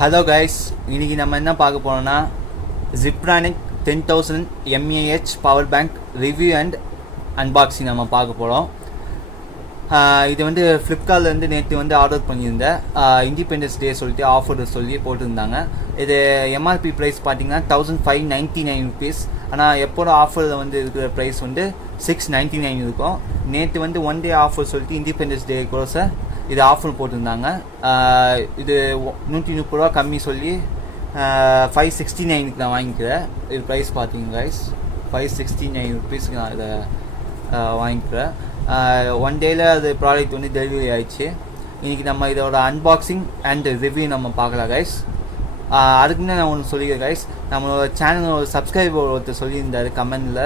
Hello guys, இன்னைக்கு நம்ம என்ன பார்க்க போறோம்னா Zebronics 10000mah power bank review and unboxing நம்ம பார்க்க போறோம். இது வந்து Flipkartல இருந்து நேத்து வந்து ஆர்டர் பண்ணியிருந்தேன். இண்டிபெண்டன்ஸ் டே சொல்லிட்டு ஆஃபர் சொல்லி போட்டுருந்தாங்க. இது எம்ஆர்பி பிரைஸ் பார்த்தீங்கன்னா 1599 rupees. ஆனால் எப்போது ஆஃபரில் வந்து இருக்கிற ப்ரைஸ் வந்து 699 இருக்கும். நேற்று வந்து ஒன் டே ஆஃபர் சொல்லிட்டு இண்டிபெண்டன்ஸ் டே கூட இது ஆஃபர் போட்டிருந்தாங்க. இது 130 ரூபா கம்மி சொல்லி 569க்கு நான் வாங்கிக்கிறேன். இது ப்ரைஸ் பார்த்தீங்க கைஸ், 569 rupeesக்கு நான் இதை வாங்கிக்கிறேன். ஒன் டேயில் அது ப்ராடக்ட் வந்து டெலிவரி ஆயிடுச்சு. இன்றைக்கி நம்ம இதோட அன்பாக்சிங் அண்ட் ரிவ்யூ நம்ம பார்க்கலாம் கைஸ். அதுக்கு முன்னே நான் ஒன்று சொல்லிக்கிறேன் கைஸ், நம்மளோட சேனலோட சப்ஸ்கிரைபர் ஒருத்தர் சொல்லியிருந்தார் கமெண்டில்,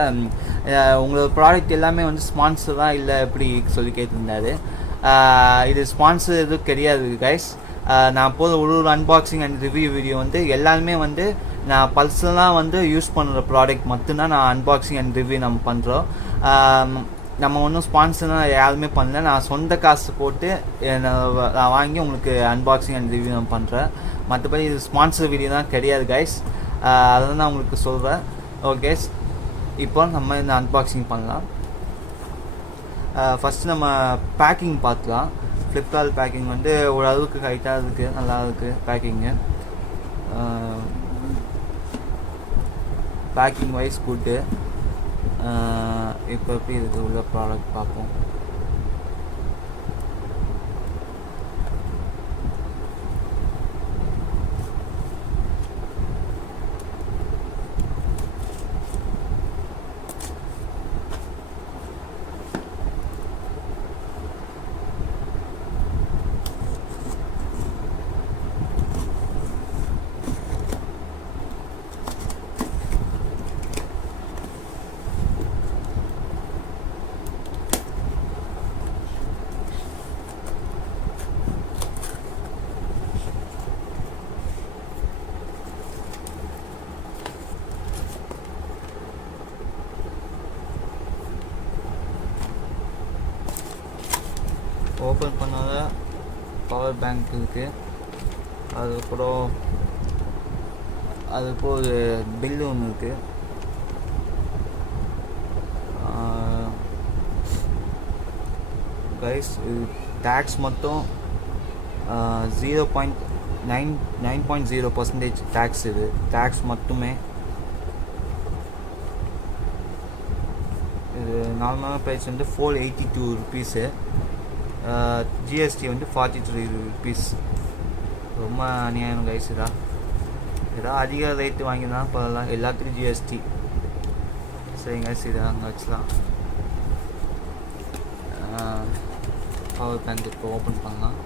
உங்களோட ப்ராடக்ட் எல்லாமே வந்து ஸ்பான்சராக இல்லை எப்படி சொல்லி கேட்டிருந்தாரு. இது ஸ்பான்சர் எதுவும் கிடையாது கைஸ். நான் போகிற ஒரு அன்பாக்சிங் அண்ட் ரிவ்யூ வீடியோ வந்து எல்லாருமே வந்து நான் பர்சனலாக வந்து யூஸ் பண்ணுற ப்ராடக்ட் மட்டும்தான் நான் அன்பாக்சிங் அண்ட் ரிவ்யூ நம்ம பண்ணுறோம். நம்ம ஒன்றும் ஸ்பான்சர்லாம் யாருமே பண்ணல. நான் சொந்த காசு போட்டு நான் வாங்கி உங்களுக்கு அன்பாக்சிங் அண்ட் ரிவ்யூ நான் பண்ணுறேன். மற்றபடி இது ஸ்பான்சர் வீடியோ தான் கிடையாது கைஸ். அதை நான் உங்களுக்கு சொல்கிறேன். ஓகே, இப்போ நம்ம இந்த அன்பாக்சிங் பண்ணலாம். ஃபஸ்ட்டு நம்ம பேக்கிங் பார்த்துக்கலாம். ஃப்ளிப்கார்ட் பேக்கிங் வந்து ஓரளவுக்கு ஹைட்டாக இருக்குது, நல்லா இருக்குது பேக்கிங்கு. Packing wise good. இப்போ எப்படி இதுக்கு உள்ள ப்ராடக்ட் பார்ப்போம். ஓப்பன் பண்ணாத பவர் பேங்க் இருக்குது. அதுக்கப்புறம் ஒரு பில்லு ஒன்று இருக்குது. கைஸ், இது டேக்ஸ் மொத்தம் 0.9% டேக்ஸ். இது டேக்ஸ் மட்டுமே. இது நார்மலான ப்ரைஸ் வந்து 482 rupees. ஜிஎஸ்டி வந்து 43 rupees. ரொம்ப அநியாயம் கைஸ். ஏதாவது அதிக ரேட்டு வாங்கினா பரவாயில்ல, எல்லாத்துக்கும் ஜிஎஸ்டி. சரிங்க கைஸ், இதை அங்கே வச்சுலாம். பவர் பேங்க் இப்போ ஓப்பன் பண்ணலாம்.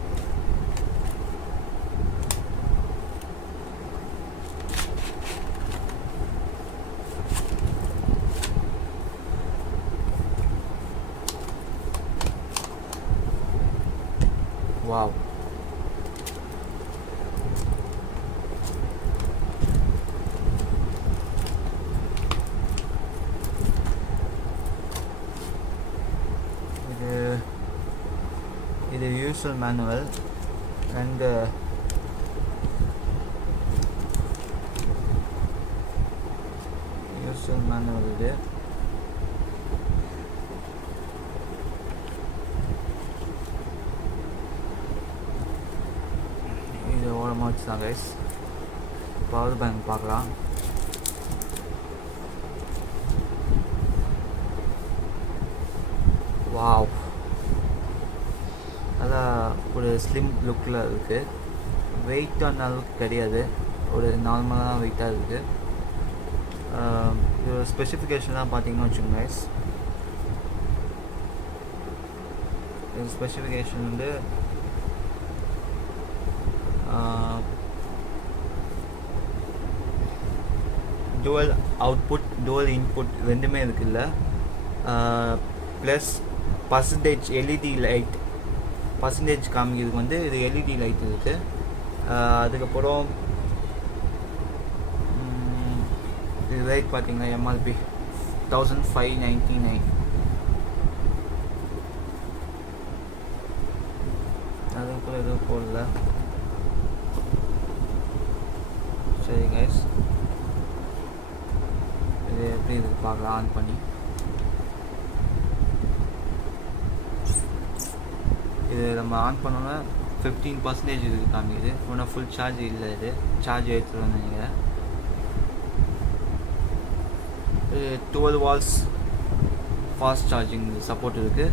வாவ், இது user manual and user manual. இது ஓரமாக வச்சு தான் கைஸ். பவர் பேங்க் பார்க்கலாம். வாவ், அதான் ஒரு ஸ்லிம் லுக்கில் இருக்குது. வெயிட் அந்த அளவுக்கு கிடையாது, ஒரு நார்மலாக வெயிட்டாக இருக்குது. இது ஸ்பெசிஃபிகேஷன்லாம் பார்த்தீங்கன்னு வச்சுக்கோங்க கைஸ். இது ஸ்பெசிஃபிகேஷன் வந்து dual output dual input ரெண்டுமே இருக்குல்ல. ப்ளஸ் எல்இடி லைட் பர்சன்டேஜ் காமிக்கிறதுக்கு வந்து இது எல்இடி லைட் இருக்குது. அதுக்கப்புறம் இது ரேட் பார்த்தீங்கன்னா எம்ஆர்பி 1599. அதுக்குள்ள எதுவும் போடல. சரி கைஸ், இது எப்படி இதுக்கு பார்க்கலாம் ஆன் பண்ணி. இது நம்ம ஆன் பண்ணோன்னா 15% இதுக்கு காமிக்குது. இன்னும் ஃபுல் சார்ஜ் இல்லை, இது சார்ஜ் ஏற்றுறோன்னு நினைக்கிறேன். இது 12 வால்ஸ் ஃபாஸ்ட் சார்ஜிங் சப்போர்ட் இருக்குது.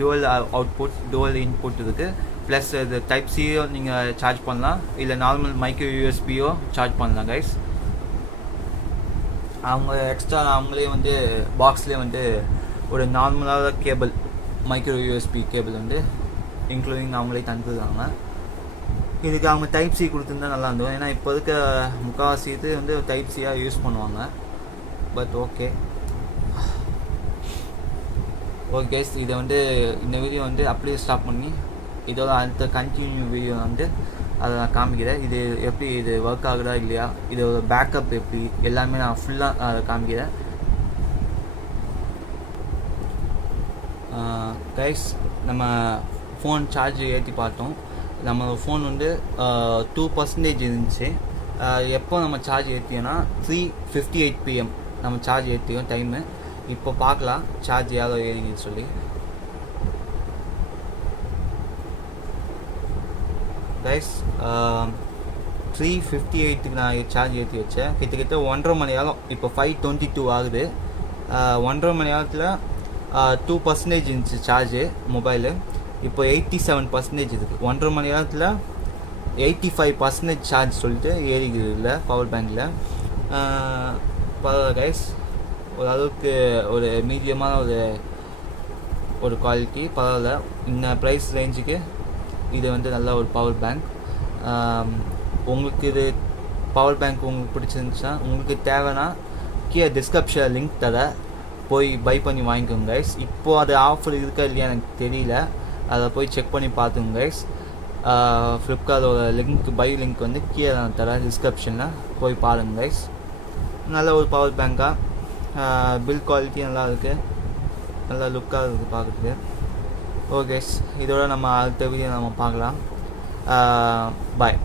டுவல் அவுட்புட், டுவல் இன்புட் இருக்குது. ப்ளஸ் இது டைப் சியோ நீங்கள் சார்ஜ் பண்ணலாம், இல்லை நார்மல் மைக்ரோ யூஎஸ்பியோ சார்ஜ் பண்ணலாம் கைஸ். அவங்க எக்ஸ்ட்ரா அவங்களே வந்து பாக்ஸ்லேயே வந்து ஒரு நார்மலான கேபிள், மைக்ரோ யூஎஸ்பி கேபிள் வந்து இன்க்ளூடிங் அவங்களே தந்துருக்காங்க. இதுக்கு அவங்க டைப் சி கொடுத்துருந்தா நல்லா இருந்தோம். ஏன்னா இப்போ இருக்க முக்கால்வாசி இது வந்து டைப் சியாக யூஸ் பண்ணுவாங்க. பட் ஓகே கைஸ், இதை வந்து இந்த வீடியோ வந்து அப்படியே ஸ்டாப் பண்ணி இதோட அடுத்த கண்டினியூ வீடியோ வந்து அதை நான் காமிக்கிறேன். இது எப்படி இது ஒர்க் ஆகுதா இல்லையா, இதோட பேக்கப் எப்படி, எல்லாமே நான் ஃபுல்லாக அதை காமிக்கிறேன். கைஸ், நம்ம ஃபோன் சார்ஜ் ஏற்றி பார்த்தோம். நம்ம ஃபோன் வந்து 2% இருந்துச்சு. எப்போ நம்ம சார்ஜ் ஏற்றியோன்னா 3:58 PM நம்ம சார்ஜ் ஏற்றியோம் டைமு. இப்போ பார்க்கலாம் சார்ஜ் எவ்வளோ ஏறிக்குன்னு சொல்லி. கைஸ், 3:58க்கு நான் சார்ஜ் ஏற்றி வச்சேன். கிட்டத்தட்ட 1.5 மணி நேரம். இப்போ 5:22 ஆகுது. 1.5 மணி நேரத்தில் 2% இருந்துச்சு சார்ஜு மொபைலு. இப்போ 87% இருக்குது. 1.5 மணி நேரத்தில் 85% சார்ஜ் சொல்லிட்டு ஏறிக்குது இல்லை பவர் பேங்கில். பரவாயில்ல கைஸ், ஓரளவுக்கு ஒரு மீடியமான ஒரு குவாலிட்டி, பரவாயில்ல. இந்த ப்ரைஸ் ரேஞ்சுக்கு இது வந்து நல்ல ஒரு பவர் பேங்க். உங்களுக்கு இது பவர் பேங்க் உங்களுக்கு பிடிச்சிருந்துச்சுன்னா, உங்களுக்கு தேவைன்னா கீழே டிஸ்கிரிப்ஷனில் லிங்க் தர, போய் பை பண்ணி வாங்கிக்கோங்க கைஸ். இப்போது அது ஆஃபர் இருக்கா இல்லையா எனக்கு தெரியல, அதை போய் செக் பண்ணி பார்த்துங்க கைஸ். ஃப்ளிப்கார்ட்டோட லிங்க், பை லிங்க் வந்து கீழே நான் தரேன் டிஸ்கிரிப்ஷனில், போய் பாருங்கள் கைஸ். நல்ல ஒரு பவர் பேங்காக, பில் குவாலிட்டி நல்லா இருக்குது, நல்லா லுக்காக இருக்குது பார்க்குறதுக்கு. ஓகே கைஸ், இதோட நம்ம அடுத்த வீடியோ நம்ம பார்க்கலாம். பாய்.